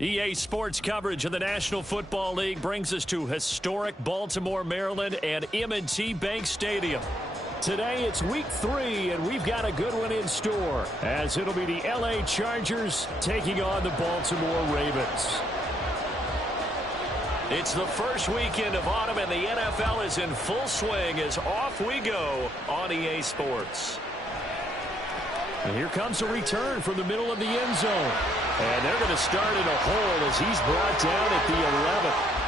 EA Sports coverage of the National Football League brings us to historic Baltimore, Maryland and M&T Bank Stadium. Today it's week 3, and we've got a good one in store, as it'll be the LA Chargers taking on the Baltimore Ravens. It's the first weekend of autumn, and the NFL is in full swing as off we go on EA Sports. And here comes a return from the middle of the end zone. And they're going to start in a hole as he's brought down at the 11th.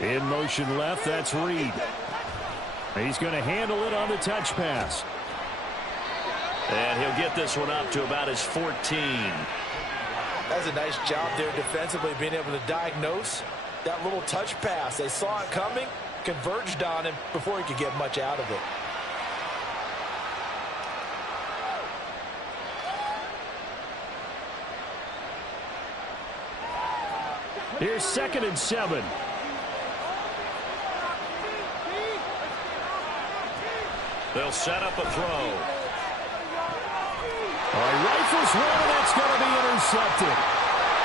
In motion left, that's Reed. He's going to handle it on the touch pass. And he'll get this one up to about his 14. That's a nice job there defensively, being able to diagnose that little touch pass. They saw it coming, converged on him before he could get much out of it. Here's 2nd and 7. They'll set up a throw. Rifles one, and that's going to be intercepted.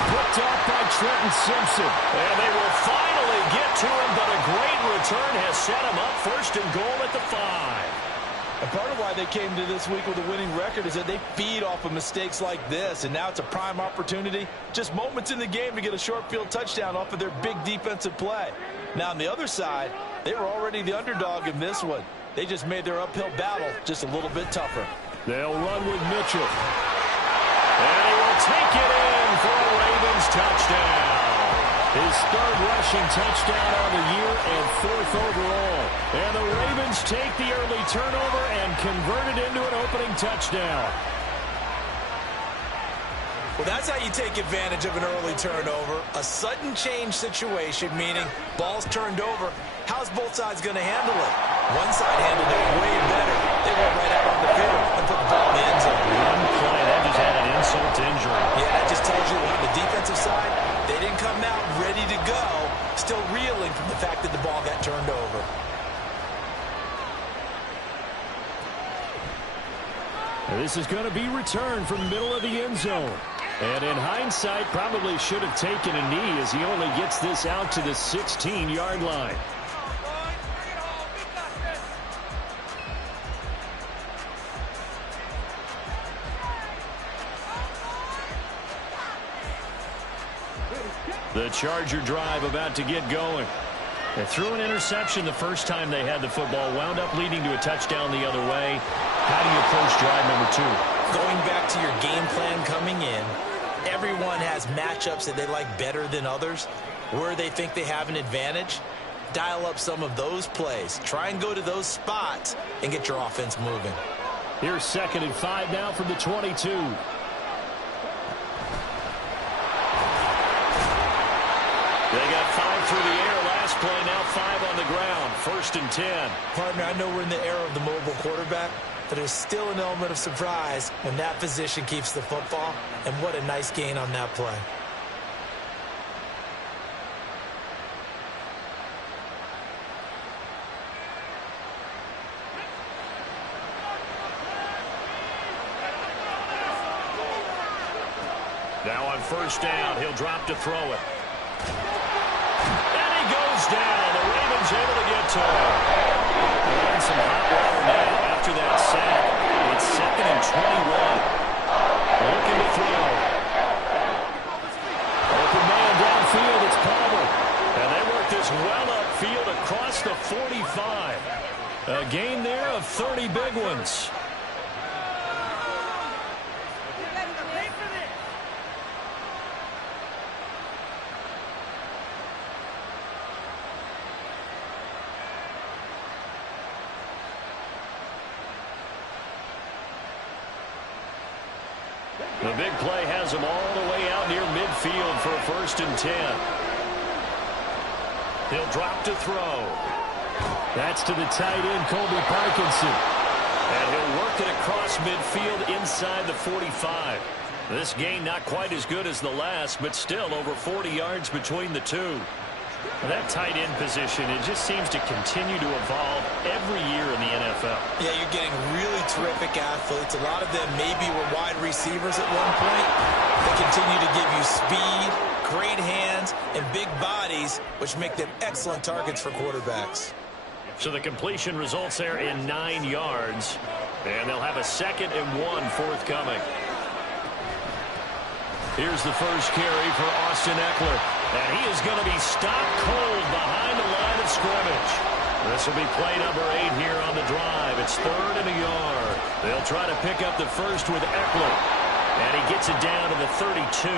Picked off by Trenton Simpson. And they will finally get to him, but a great return has set him up 1st and goal at the 5. And part of why they came to this week with a winning record is that they feed off of mistakes like this, and now it's a prime opportunity. Just moments in the game to get a short field touchdown off of their big defensive play. Now on the other side, they were already the underdog in this one. They just made their uphill battle just a little bit tougher. They'll run with Mitchell. And he will take it in for a Ravens touchdown. His 3rd rushing touchdown on the year and 4th overall. And the Ravens take the early turnover and convert it into an opening touchdown. Well, that's how you take advantage of an early turnover. A sudden change situation, meaning ball's turned over. How's both sides going to handle it? One side handled it way better. They went right out on the field and put the ball in the end zone. One play, that just had an insult to injury. Yeah, that just tells you on the defensive side, they didn't come out ready to go, still reeling from the fact that the ball got turned over. This is going to be returned from the middle of the end zone. And in hindsight, probably should have taken a knee as he only gets this out to the 16-yard line. The Charger drive about to get going. They threw an interception the first time they had the football, wound up leading to a touchdown the other way. How do you approach drive number 2? Going back to your game plan coming in, everyone has matchups that they like better than others. Where they think they have an advantage, dial up some of those plays. Try and go to those spots and get your offense moving. Here's 2nd and 5 now from the 22. They got 5 through the air last play, now 5 on the ground. 1st and 10. Partner, I know we're in the era of the mobile quarterback, but there's still an element of surprise when that position keeps the football, and what a nice gain on that play. Now on 1st down, he'll drop to throw it. And he goes down. The Ravens able to get to him. They're in some hot water now after that sack. It's 2nd and 21. Looking to throw. Open man downfield. It's Palmer. And they work this well upfield across the 45. A gain there of 30 big ones. The big play has him all the way out near midfield for a 1st and 10. He'll drop to throw. That's to the tight end, Colby Parkinson. And he'll work it across midfield inside the 45. This gain not quite as good as the last, but still over 40 yards between the two. That tight end position, it just seems to continue to evolve every year in the NFL. Yeah, you're getting really terrific athletes. A lot of them maybe were wide receivers at one point. They continue to give you speed, great hands, and big bodies, which make them excellent targets for quarterbacks. So the completion results there in 9 yards, and they'll have a 2nd and 1 forthcoming. Here's the first carry for Austin Eckler. And he is going to be stopped cold behind the line of scrimmage. This will be play number 8 here on the drive. It's 3rd and a yard. They'll try to pick up the first with Eckler. And he gets it down to the 32.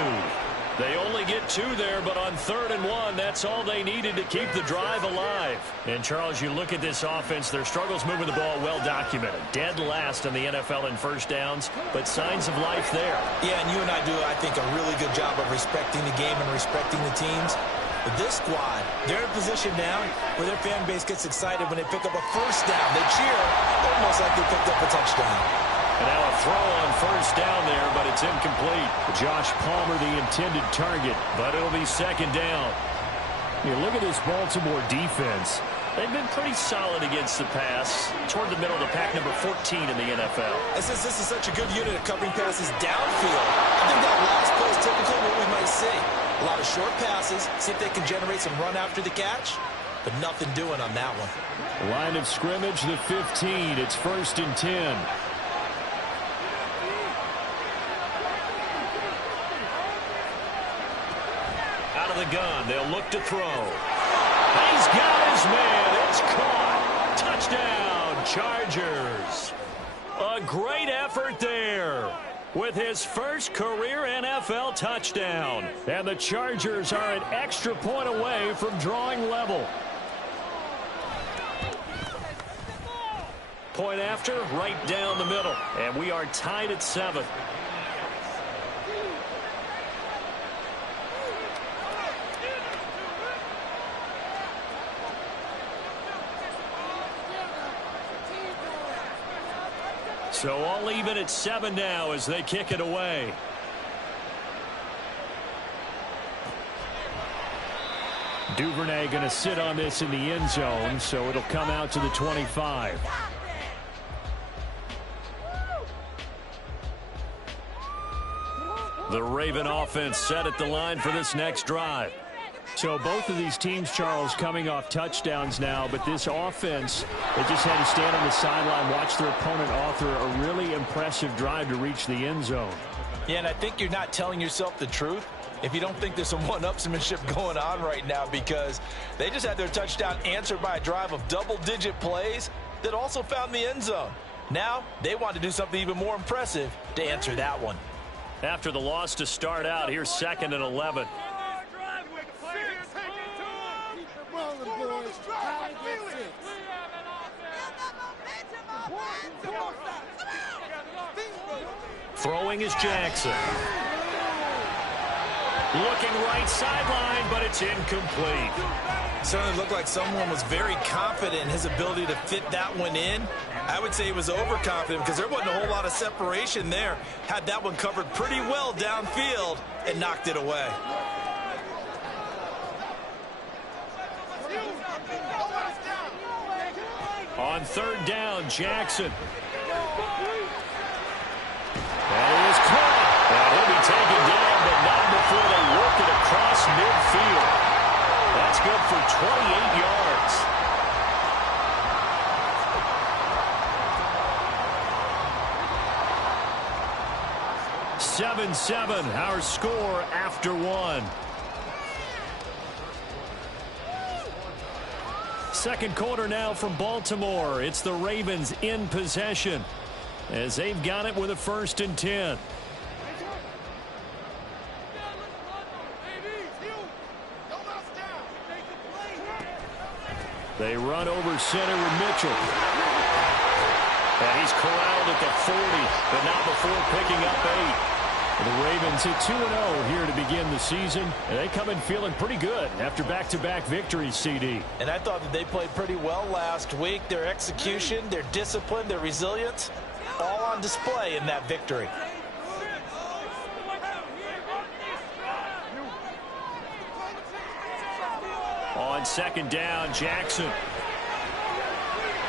They only get 2 there, but on 3rd and 1, that's all they needed to keep the drive alive. And, Charles, you look at this offense, their struggles moving the ball well documented. Dead last in the NFL in first downs, but signs of life there. Yeah, and you and I do, I think, a really good job of respecting the game and respecting the teams. But this squad, they're in a position now where their fan base gets excited when they pick up a first down. They cheer almost like they picked up a touchdown. And now a throw on first down there, but it's incomplete. Josh Palmer, the intended target, but it'll be 2nd down. You look at this Baltimore defense. They've been pretty solid against the pass, toward the middle of the pack, number 14 in the NFL. And since this is such a good unit of covering passes downfield, I think that last play is typically what we might see. A lot of short passes, see if they can generate some run after the catch, but nothing doing on that one. Line of scrimmage, the 15. It's 1st and 10. Out of the gun, they'll look to throw. He's got his man. It's caught. Touchdown, Chargers. A great effort there with his first career NFL touchdown. And the Chargers are an extra point away from drawing level. Point after, right down the middle. And we are tied at 7. So all even at 7 now as they kick it away. Duvernay going to sit on this in the end zone, so it'll come out to the 25. The Raven offense set at the line for this next drive. So both of these teams, Charles, coming off touchdowns now, but this offense, they just had to stand on the sideline, watch their opponent author a really impressive drive to reach the end zone. Yeah, and I think you're not telling yourself the truth if you don't think there's some one-upsmanship going on right now, because they just had their touchdown answered by a drive of double-digit plays that also found the end zone. Now they want to do something even more impressive to answer that one. After the loss to start out, here's 2nd and 11. Throwing is Jackson. Looking right sideline, but it's incomplete. Certainly looked like someone was very confident in his ability to fit that one in. I would say he was overconfident because there wasn't a whole lot of separation there. Had that one covered pretty well downfield and knocked it away. On 3rd down, Jackson. And he is caught. And he'll be taken down, but not before they work it across midfield. That's good for 28 yards. Seven, our score after 1. Second quarter now from Baltimore. It's the Ravens in possession as they've got it with a 1st and 10. They run over center with Mitchell. And he's corralled at the 40, but not before picking up 8. The Ravens at 2-0 here to begin the season, and they come in feeling pretty good after back-to-back victories, CD. And I thought that they played pretty well last week. Their execution, their discipline, their resilience, all on display in that victory. On second down, Jackson.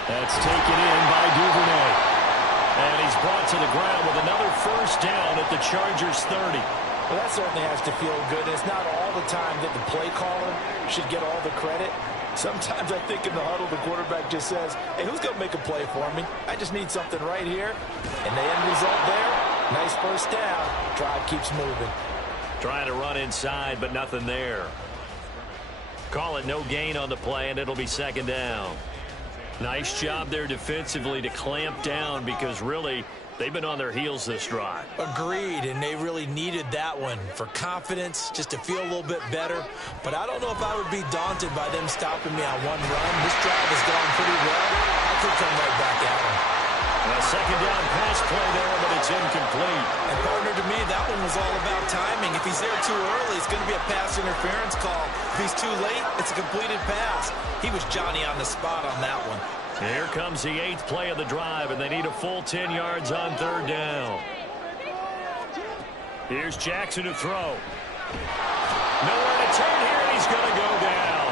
That's taken in by Duvernay. And he's brought to the ground with another first down at the Chargers 30. Well, that certainly has to feel good. It's not all the time that the play caller should get all the credit. Sometimes I think in the huddle, the quarterback just says, hey, who's going to make a play for me? I just need something right here. And the end result there, nice first down. Drive keeps moving. Trying to run inside, but nothing there. Call it no gain on the play, and it'll be second down. Nice job there defensively to clamp down because really they've been on their heels this drive. Agreed, and they really needed that one for confidence, just to feel a little bit better. But I don't know if I would be daunted by them stopping me on one run. This drive has gone pretty well. I could come right back at them. A second down pass play there, but it's incomplete. And partner, to me, that one was all about timing. If he's there too early, it's going to be a pass interference call. If he's too late, it's a completed pass. He was Johnny on the spot on that one. Here comes the 8th play of the drive, and they need a full 10 yards on third down. Here's Jackson to throw. Nowhere to turn here, and he's going to go down.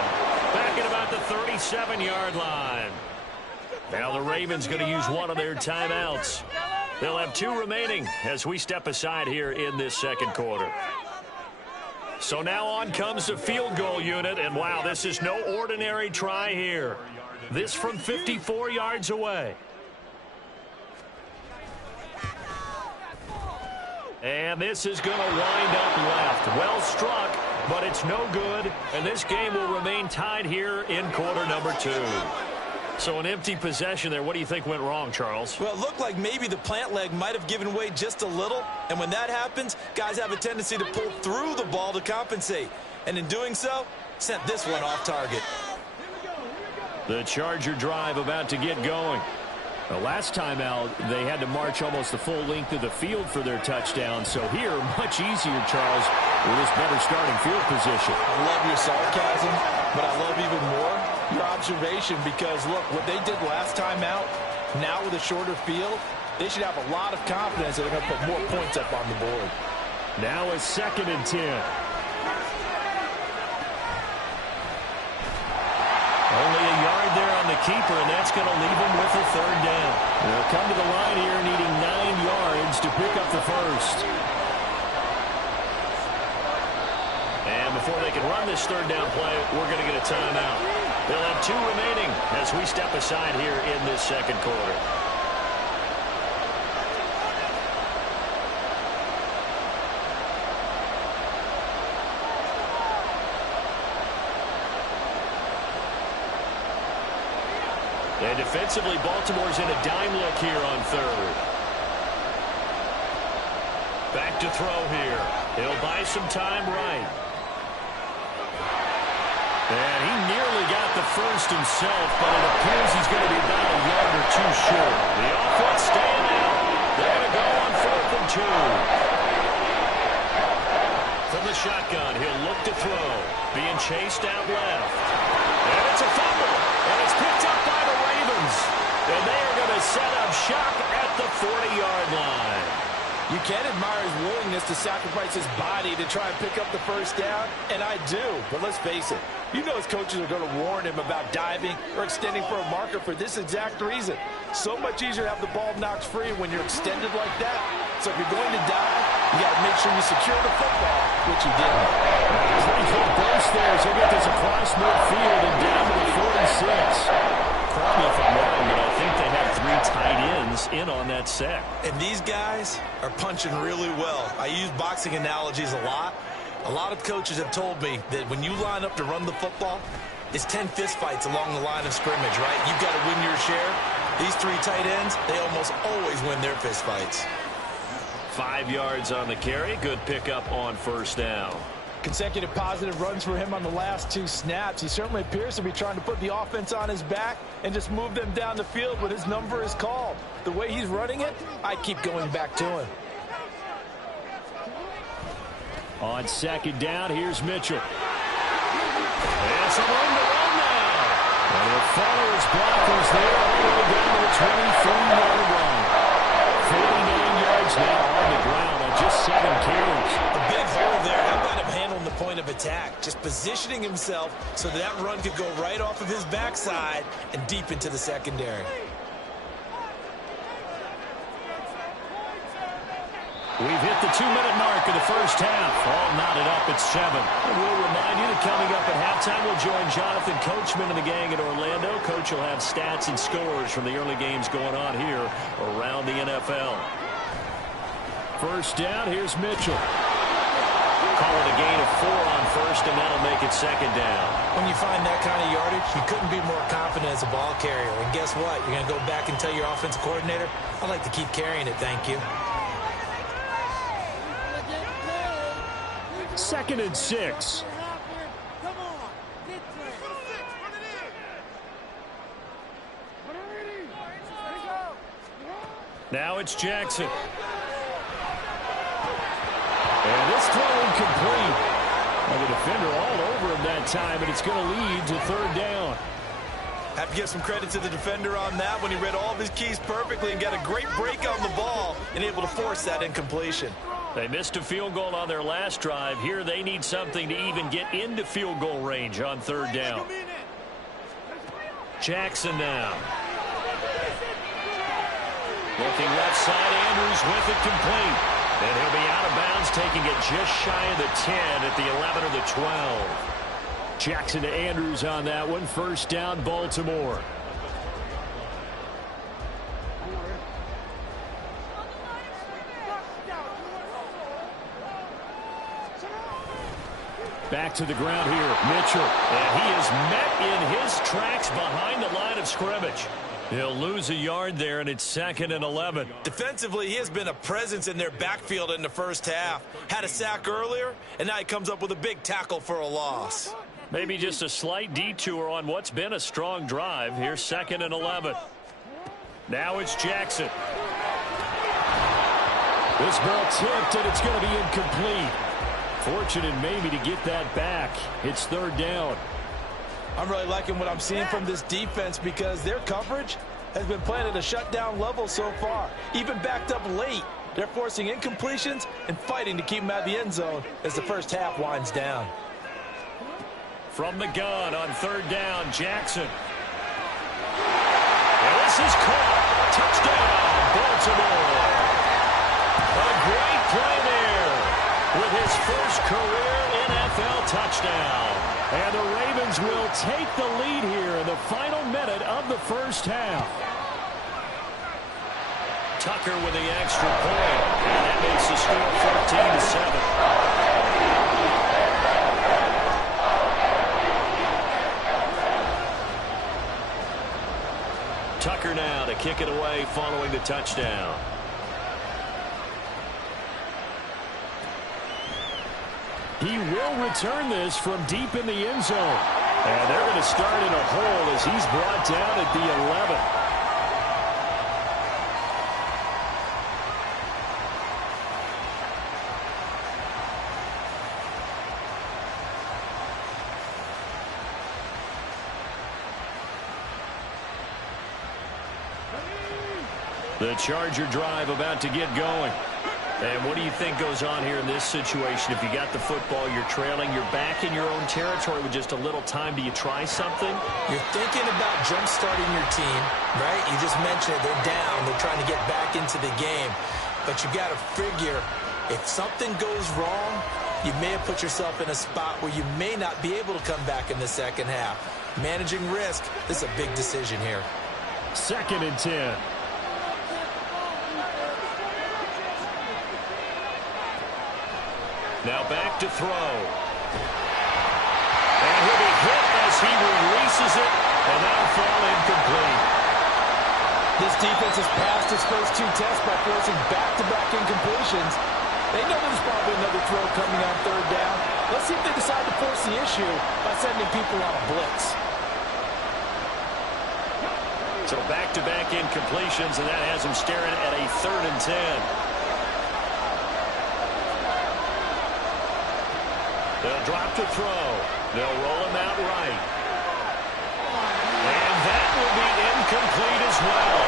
Back at about the 37-yard line. Now the Ravens going to use one of their timeouts. They'll have 2 remaining as we step aside here in this second quarter. So now on comes the field goal unit, and wow, this is no ordinary try here. This from 54 yards away. And this is going to wind up left. Well struck, but it's no good, and this game will remain tied here in quarter number 2. So an empty possession there. What do you think went wrong, Charles? Well, it looked like maybe the plant leg might have given way just a little. And when that happens, guys have a tendency to pull through the ball to compensate. And in doing so, sent this one off target. The Charger drive about to get going. The last time out, they had to march almost the full length of the field for their touchdown. So here, much easier, Charles, with this better starting field position. I love your sarcasm, but I love even more your observation, because look, what they did last time out, now with a shorter field, they should have a lot of confidence that they're going to put more points up on the board. Now it's 2nd and 10. Only a yard there on the keeper, and that's going to leave him with a third down. They'll come to the line here needing 9 yards to pick up the first. And before they can run this third down play, we're going to get a timeout. They'll have 2 remaining as we step aside here in this second quarter. And defensively, Baltimore's in a dime look here on third. Back to throw here. He'll buy some time right. And he nearly got the first himself, but it appears he's going to be about a yard or 2 short. The offense staying out. They're going to go on 4th and 2. From the shotgun, he'll look to throw. Being chased out left. And it's a fumble. And it's picked up by the Ravens. And they are going to set up shop at the 40-yard line. You can admire his willingness to sacrifice his body to try and pick up the first down, and I do. But let's face it, you know his coaches are going to warn him about diving or extending for a marker for this exact reason. So much easier to have the ball knocked free when you're extended like that. So if you're going to dive, you got to make sure you secure the football, which he didn't. 3-foot burst there as he gets this across midfield and down to the 46. Correct me if I'm wrong, but I think they have 3 tight ends in on that set. And these guys are punching really well. I use boxing analogies a lot. A lot of coaches have told me that when you line up to run the football, it's 10 fistfights along the line of scrimmage, right? You've got to win your share. These 3 tight ends, they almost always win their fistfights. 5 yards on the carry. Good pickup on first down. Consecutive positive runs for him on the last 2 snaps. He certainly appears to be trying to put the offense on his back and just move them down the field when his number is called. The way he's running it, I keep going back to him. On second down, here's Mitchell. And some room to run now. And he'll follow his blockers there all the way down to the 23-yard line. 49 yards now on the ground on just 7 carries. A big hole there. How about him handling the point of attack? Just positioning himself so that run could go right off of his backside and deep into the secondary. We've hit the 2-minute mark of the first half. All knotted up at 7. And we'll remind you that coming up at halftime, we'll join Jonathan Coachman and the gang in Orlando. Coach will have stats and scores from the early games going on here around the NFL. First down, here's Mitchell. Call it a gain of 4 on first, and that'll make it second down. When you find that kind of yardage, you couldn't be more confident as a ball carrier. And guess what? You're going to go back and tell your offensive coordinator, I'd like to keep carrying it, thank you. 2nd and 6. Now it's Jackson. And this throw incomplete. Well, the defender all over him that time, and it's going to lead to 3rd down. Have to give some credit to the defender on that when he read all of his keys perfectly and got a great break on the ball and able to force that incompletion. They missed a field goal on their last drive. Here they need something to even get into field goal range on 3rd down. Jackson now. Looking left side, Andrews with it complete. And he'll be out of bounds, taking it just shy of the 10 at the 11 or the 12. Jackson to Andrews on that one. First down, Baltimore. Back to the ground here, Mitchell. And he is met in his tracks behind the line of scrimmage. He'll lose a yard there, and it's 2nd and 11. Defensively, he has been a presence in their backfield in the first half. Had a sack earlier, and now he comes up with a big tackle for a loss. Maybe just a slight detour on what's been a strong drive. Here's 2nd and 11. Now it's Jackson. This ball tipped, and it's going to be incomplete. Fortunate maybe to get that back. It's 3rd down. I'm really liking what I'm seeing from this defense because their coverage has been playing at a shutdown level so far. Even backed up late, they're forcing incompletions and fighting to keep them out of the end zone as the first half winds down. From the gun on 3rd down, Jackson. And this is caught. Touchdown, Baltimore. A great play there with his first career NFL touchdown. And the Ravens will take the lead here in the final minute of the first half. Tucker with the extra point. And that makes the score 14-7. Tucker now to kick it away following the touchdown. He will return this from deep in the end zone. And they're going to start in a hole as he's brought down at the 11. The Charger drive about to get going. And what do you think goes on here in this situation? If you got the football, you're trailing, you're back in your own territory with just a little time. Do you try something? You're thinking about jump-starting your team, right? You just mentioned it. They're down. They're trying to get back into the game. But you got to figure if something goes wrong, you may have put yourself in a spot where you may not be able to come back in the second half. Managing risk, this is a big decision here. 2nd and 10. Now back to throw. And he'll be hit as he releases it, and that'll fall incomplete. This defense has passed its first 2 tests by forcing back-to-back incompletions. They know there's probably another throw coming on 3rd down. Let's see if they decide to force the issue by sending people on a blitz. So back-to-back incompletions, and that has him staring at a 3rd and 10. They'll drop to throw. They'll roll him out right. And that will be incomplete as well.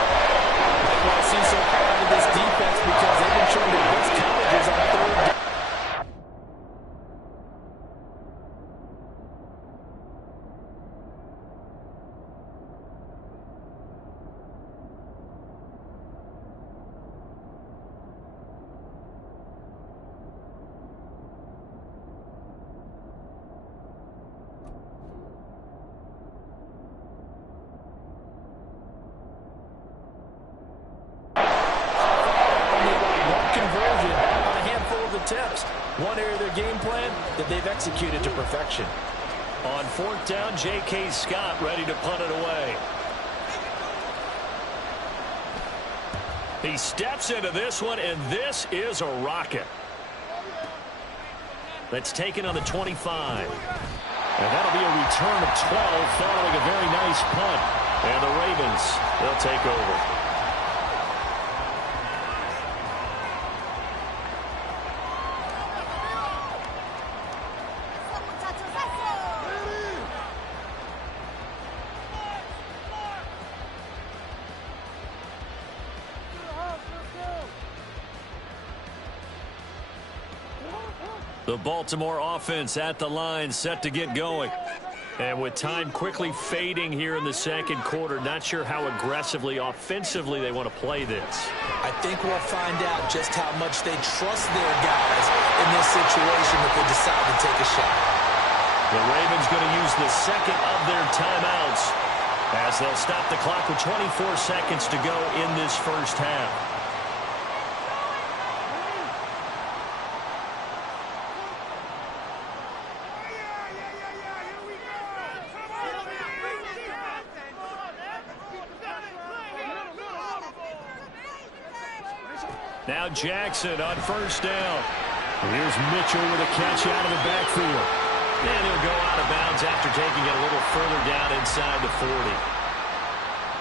Well, I see so proud of this defense because they've been showing their best coverages on third down. Attempts. One area of their game plan that they've executed to perfection. On fourth down, J.K. Scott ready to punt it away. He steps into this one, and this is a rocket. That's taken on the 25. And that'll be a return of 12 following a very nice punt. And the Ravens, they'll take over. The Baltimore offense at the line, set to get going. And with time quickly fading here in the second quarter, not sure how aggressively, offensively they want to play this. I think we'll find out just how much they trust their guys in this situation if they decide to take a shot. The Ravens going to use the second of their timeouts as they'll stop the clock with 24 seconds to go in this first half. Now Jackson on first down. Here's Mitchell with a catch out of the backfield. And he'll go out of bounds after taking it a little further down inside the 40.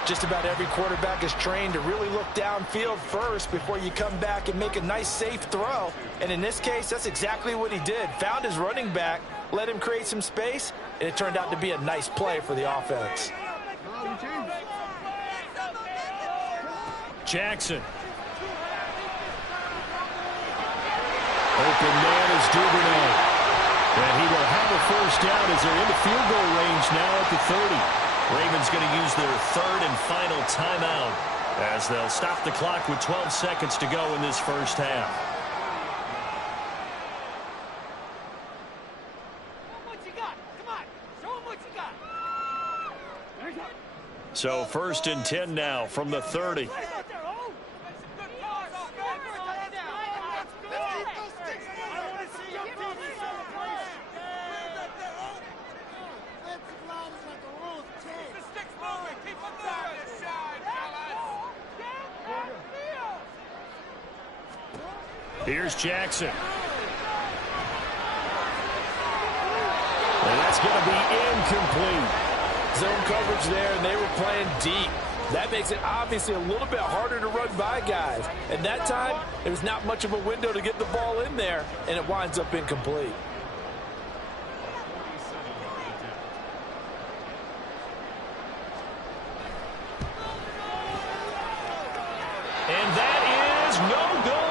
Just about every quarterback is trained to really look downfield first before you come back and make a nice, safe throw. And in this case, that's exactly what he did. Found his running back, let him create some space, and it turned out to be a nice play for the offense. Jackson. Open man is Duvernay. And he will have a first down as they're in the field goal range now at the 30. Ravens going to use their third and final timeout as they'll stop the clock with 12 seconds to go in this first half. So first and 10 now from the 30. Here's Jackson. And that's going to be incomplete. Zone coverage there, and they were playing deep. That makes it obviously a little bit harder to run by guys. And that time, there was not much of a window to get the ball in there, and it winds up incomplete. And that is no good.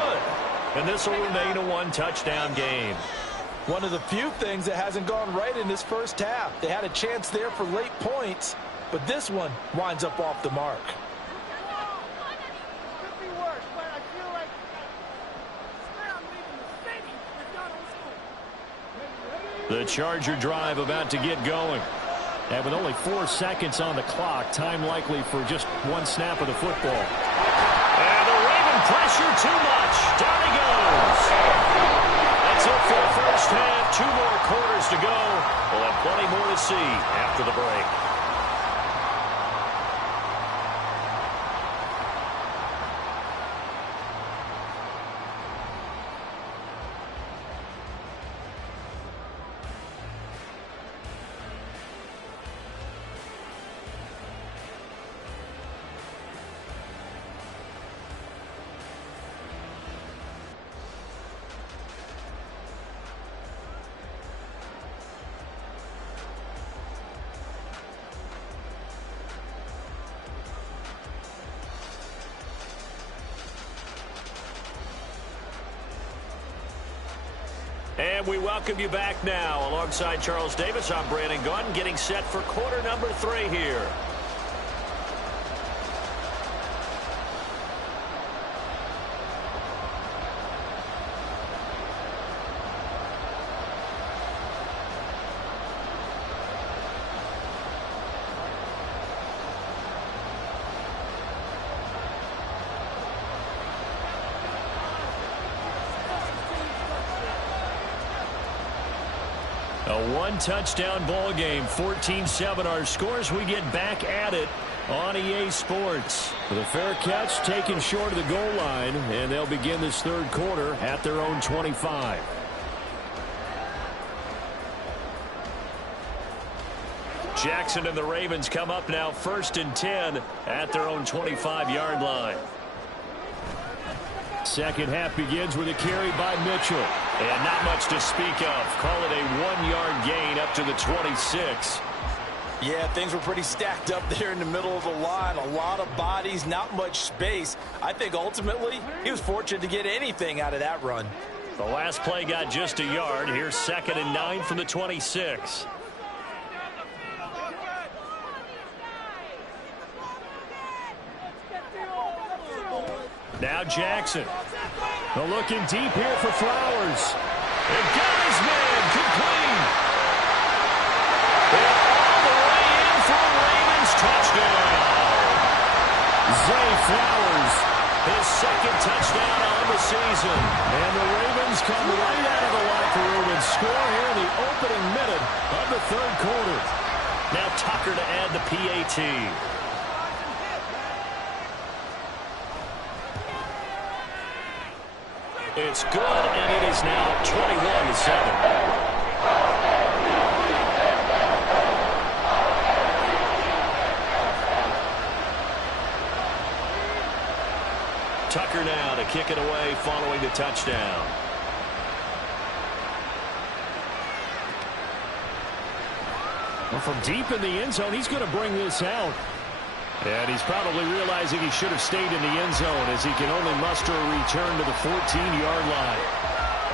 And this will remain a one-touchdown game. One of the few things that hasn't gone right in this first half. They had a chance there for late points, but this one winds up off the mark. The Charger drive about to get going. And with only 4 seconds on the clock, time likely for just one snap of the football. And the Raven pressure too much. Down he goes. That's it for the first half. 2 more quarters to go. We'll have plenty more to see after the break. And we welcome you back now. Alongside Charles Davis, I'm Brandon Gunn, getting set for quarter number 3 here. A one-touchdown ball game, 14-7 our scores. We get back at it on EA Sports. The fair catch taken short of the goal line, and they'll begin this third quarter at their own 25. Jackson and the Ravens come up now 1st and 10 at their own 25-yard line. Second half begins with a carry by Mitchell. And not much to speak of. Call it a 1-yard gain up to the 26. Yeah, things were pretty stacked up there in the middle of the line. A lot of bodies, not much space. I think ultimately he was fortunate to get anything out of that run. The last play got just a yard. Here's 2nd and 9 from the 26. Now Jackson. Looking deep here for Flowers. And got his man complete. And all the way in for a Ravens touchdown. Zay Flowers, his 2nd touchdown on the season. And the Ravens come right out of the locker room and score here in the opening minute of the third quarter. Now Tucker to add the PAT. It's good, and it is now 21-7. Tucker now to kick it away following the touchdown. Well, from deep in the end zone, he's going to bring this out. And he's probably realizing he should have stayed in the end zone as he can only muster a return to the 14-yard line.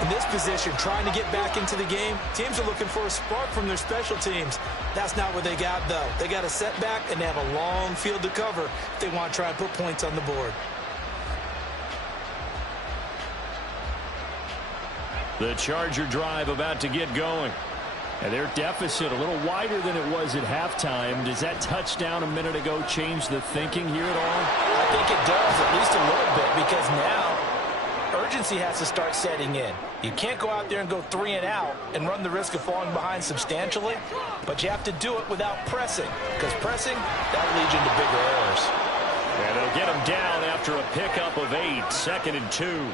In this position, trying to get back into the game, teams are looking for a spark from their special teams. That's not what they got, though. They got a setback, and they have a long field to cover if they want to try and put points on the board. The Charger drive about to get going. And their deficit a little wider than it was at halftime. Does that touchdown a minute ago change the thinking here at all? I think it does, at least a little bit, because now urgency has to start setting in. You can't go out there and go 3 and out and run the risk of falling behind substantially, but you have to do it without pressing, because pressing, that leads you into bigger errors. And they'll get him down after a pickup of 8, 2nd and 2.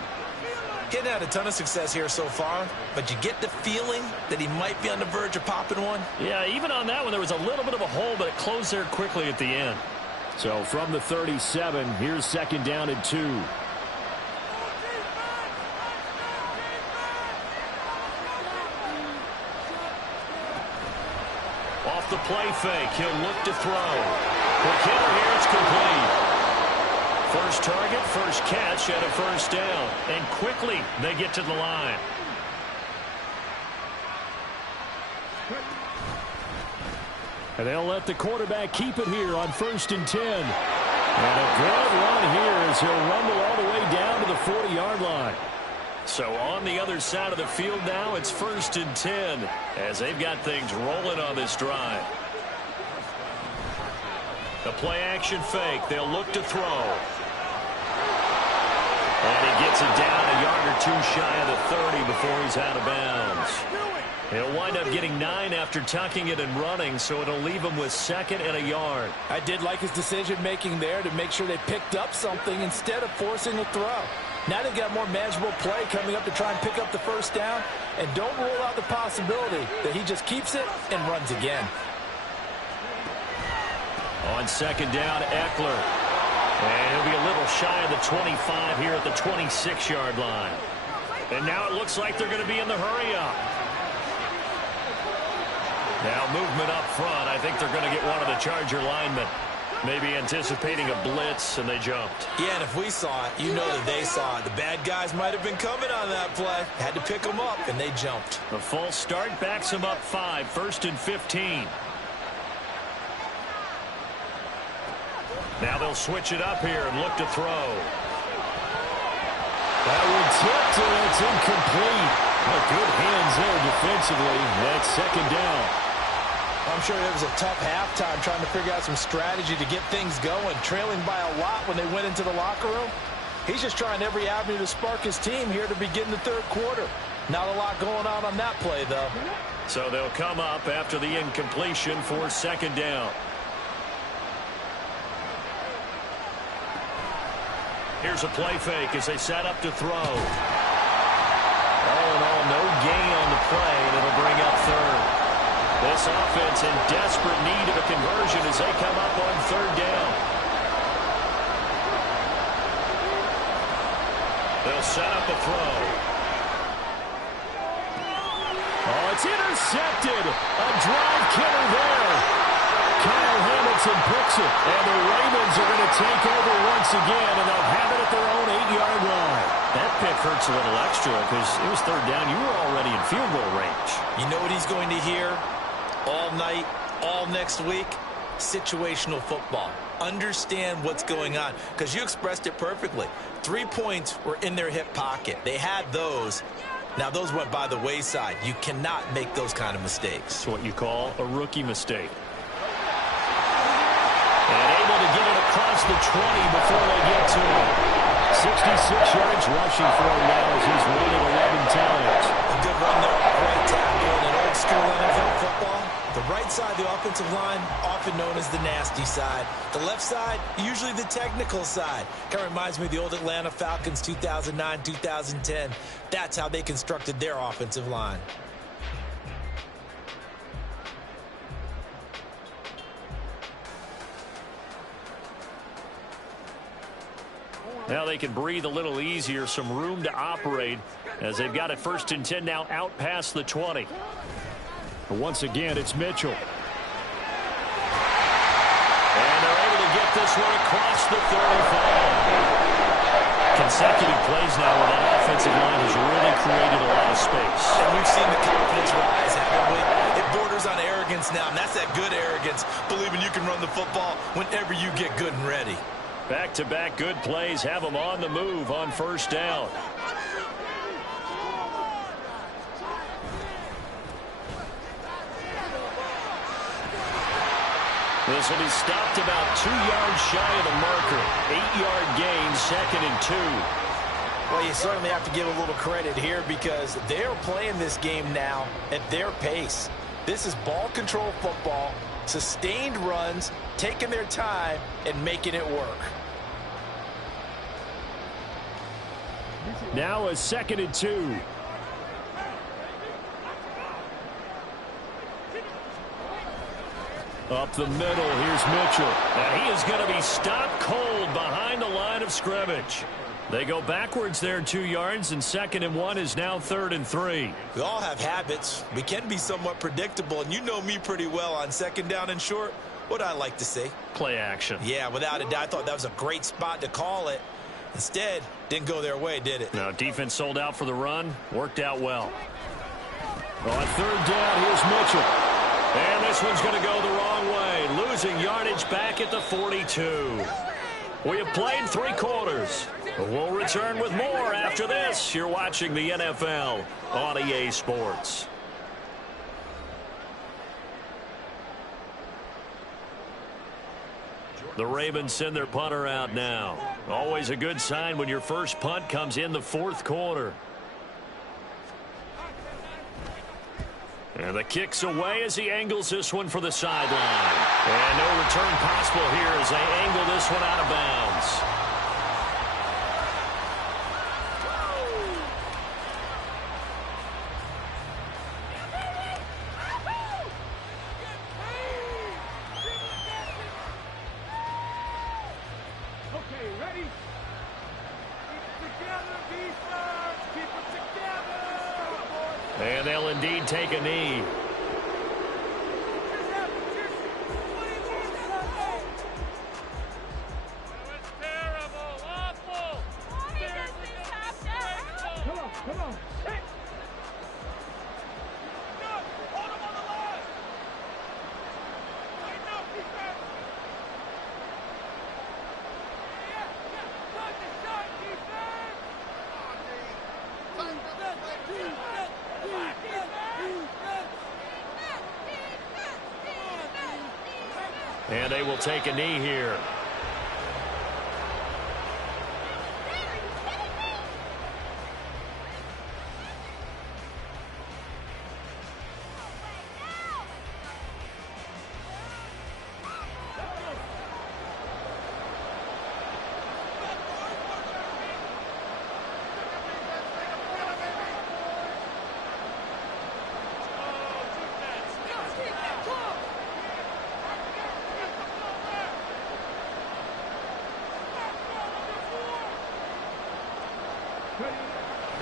Getting had a ton of success here so far, but you get the feeling that he might be on the verge of popping one. Yeah, even on that one, there was a little bit of a hole, but it closed there quickly at the end. So from the 37, here's 2nd down and 2. Off the play fake, he'll look to throw. The killer here, it's complete. First target, first catch, and a 1st down. And quickly, they get to the line. And they'll let the quarterback keep it here on 1st and 10. And a good run here as he'll rumble all the way down to the 40-yard line. So on the other side of the field now, it's 1st and 10 as they've got things rolling on this drive. The play-action fake. They'll look to throw. And he gets it down a yard or 2 shy of the 30 before he's out of bounds. He'll wind up getting 9 after tucking it and running, so it'll leave him with 2nd and a yard. I did like his decision-making there to make sure they picked up something instead of forcing a throw. Now they've got more manageable play coming up to try and pick up the 1st down, and don't rule out the possibility that he just keeps it and runs again. On 2nd down, Eckler. And he'll be a little shy of the 25 here at the 26-yard line. And now it looks like they're going to be in the hurry-up. Now movement up front. I think they're going to get one of the Charger linemen. Maybe anticipating a blitz, and they jumped. Yeah, and if we saw it, you know that they saw it. The bad guys might have been coming on that play. Had to pick them up, and they jumped. A false start backs them up 5, 1st and 15. Now they'll switch it up here and look to throw. That one tipped, and it's incomplete. Well, good hands there defensively. That's 2nd down. I'm sure it was a tough halftime trying to figure out some strategy to get things going, trailing by a lot when they went into the locker room. He's just trying every avenue to spark his team here to begin the 3rd quarter. Not a lot going on that play, though. So they'll come up after the incompletion for 2nd down. Here's a play fake as they set up to throw. All in all, no gain on the play, and it'll bring up 3rd. This offense in desperate need of a conversion as they come up on 3rd down. They'll set up a throw. Oh, it's intercepted. A drive killer there. Kyle Hamilton picks it. And the Ravens are going to take over once again, and they'll have it at their own 8-yard line. That pick hurts a little extra because it was 3rd down. You were already in field goal range. You know what he's going to hear all night, all next week? Situational football. Understand what's going on, because you expressed it perfectly. 3 points were in their hip pocket. They had those. Now, those went by the wayside. You cannot make those kind of mistakes. It's what you call a rookie mistake. And able to get it across the 20 before they get to him. 66 yards rushing for him now as he's running 11 times. A good run there, right tackle in old school NFL football. The right side, the offensive line, often known as the nasty side. The left side, usually the technical side. Kind of reminds me of the old Atlanta Falcons 2009, 2010. That's how they constructed their offensive line. Now they can breathe a little easier, some room to operate as they've got it 1st and 10 now out past the 20. Once again, it's Mitchell. And they're able to get this one across the 35. Consecutive plays now where that offensive line has really created a lot of space. And we've seen the confidence rise, haven't we? It borders on arrogance now, and that's that good arrogance, believing you can run the football whenever you get good and ready. Back-to-back good plays have them on the move on 1st down. This will be stopped about 2 yards shy of the marker. 8-yard gain, 2nd and 2. Well, you certainly have to give a little credit here because they're playing this game now at their pace. This is ball control football, sustained runs, taking their time, and making it work. Now a 2nd and 2. Up the middle, here's Mitchell. And he is going to be stopped cold behind the line of scrimmage. They go backwards there 2 yards, and 2nd and 1 is now 3rd and 3. We all have habits. We can be somewhat predictable, and you know me pretty well on 2nd down and short. What I like to see? Play action. Yeah, without a doubt. I thought that was a great spot to call it. Instead, didn't go their way, did it? No, defense sold out for the run. Worked out well. On 3rd down, here's Mitchell. And this one's going to go the wrong way. Losing yardage back at the 42. We have played 3 quarters. We'll return with more after this. You're watching the NFL on EA Sports. The Ravens send their punter out now. Always a good sign when your first punt comes in the 4th quarter. And the kick's away as he angles this one for the sideline. And no return possible here as they angle this one out of bounds. And they'll indeed take a knee. And they will take a knee here.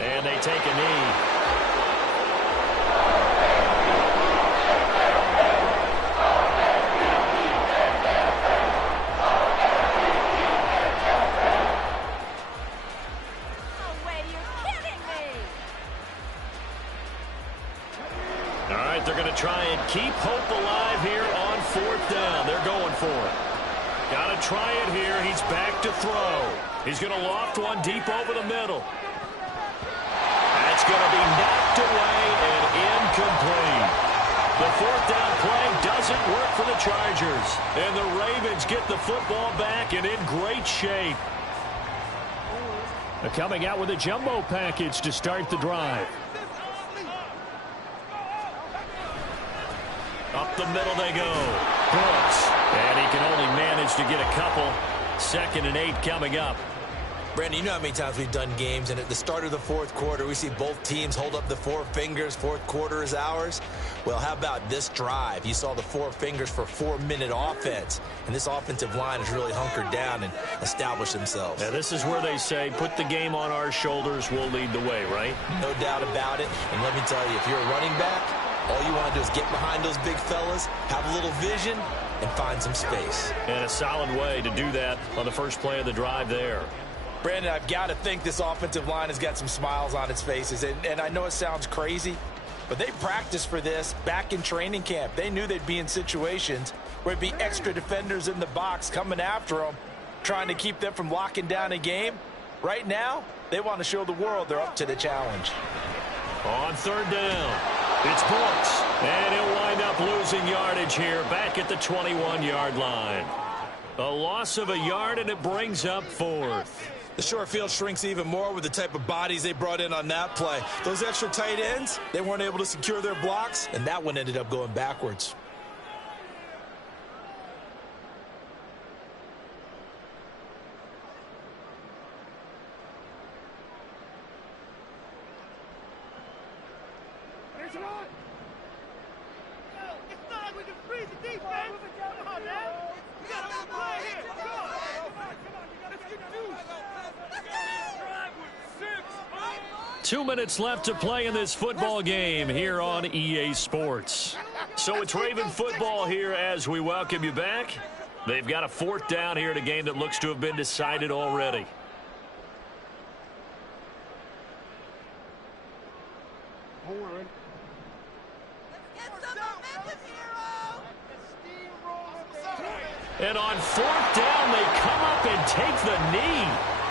And they take a knee. All right, they're going to try and keep hope alive here on 4th down. They're going for it. Got to try it here. He's back to throw. He's going to loft one deep over the middle. That's going to be knocked away and incomplete. The 4th down play doesn't work for the Chargers. And the Ravens get the football back and in great shape. They're coming out with a jumbo package to start the drive. Up the middle they go. Brooks. And he can only manage to get a couple. 2nd and 8 coming up. Brandon, you know how many times we've done games, and at the start of the 4th quarter, we see both teams hold up the 4 fingers. 4th quarter is ours. Well, how about this drive? You saw the 4 fingers for 4-minute offense, and this offensive line has really hunkered down and established themselves. Now, this is where they say, put the game on our shoulders, we'll lead the way, right? No doubt about it, and let me tell you, if you're a running back, all you want to do is get behind those big fellas, have a little vision, and find some space. And a solid way to do that on the first play of the drive there. Brandon, I've got to think this offensive line has got some smiles on its faces. And I know it sounds crazy, but they practiced for this back in training camp. They knew they'd be in situations where it'd be extra defenders in the box coming after them, trying to keep them from locking down a game. Right now, they want to show the world they're up to the challenge. On 3rd down, it's Brooks. And he'll wind up losing yardage here back at the 21-yard line. A loss of a yard, and it brings up 4th. The short field shrinks even more with the type of bodies they brought in on that play. Those extra tight ends, they weren't able to secure their blocks, and that one ended up going backwards. It's not like we can freeze the defense. Come on, man. We got to play here. Come on. Let's get two. 2 minutes left to play in this football game here on EA Sports. So it's Raven football here as we welcome you back. They've got a 4th down here in a game that looks to have been decided already. And on 4th down, they come up and take the knee.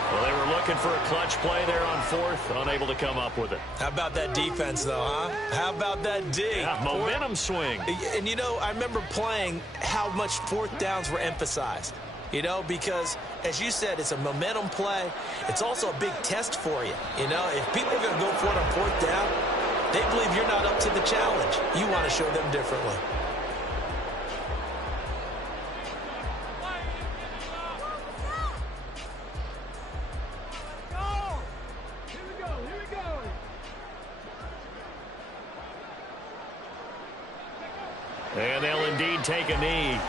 Well, they were looking for a clutch play there on 4th, unable to come up with it. How about that defense, though, huh? How about that D? Yeah, momentum swing. And, you know, I remember playing how much 4th downs were emphasized. You know, because, as you said, it's a momentum play. It's also a big test for you. You know, if people are going to go for it on 4th down, they believe you're not up to the challenge. You want to show them differently. And they'll indeed take a knee.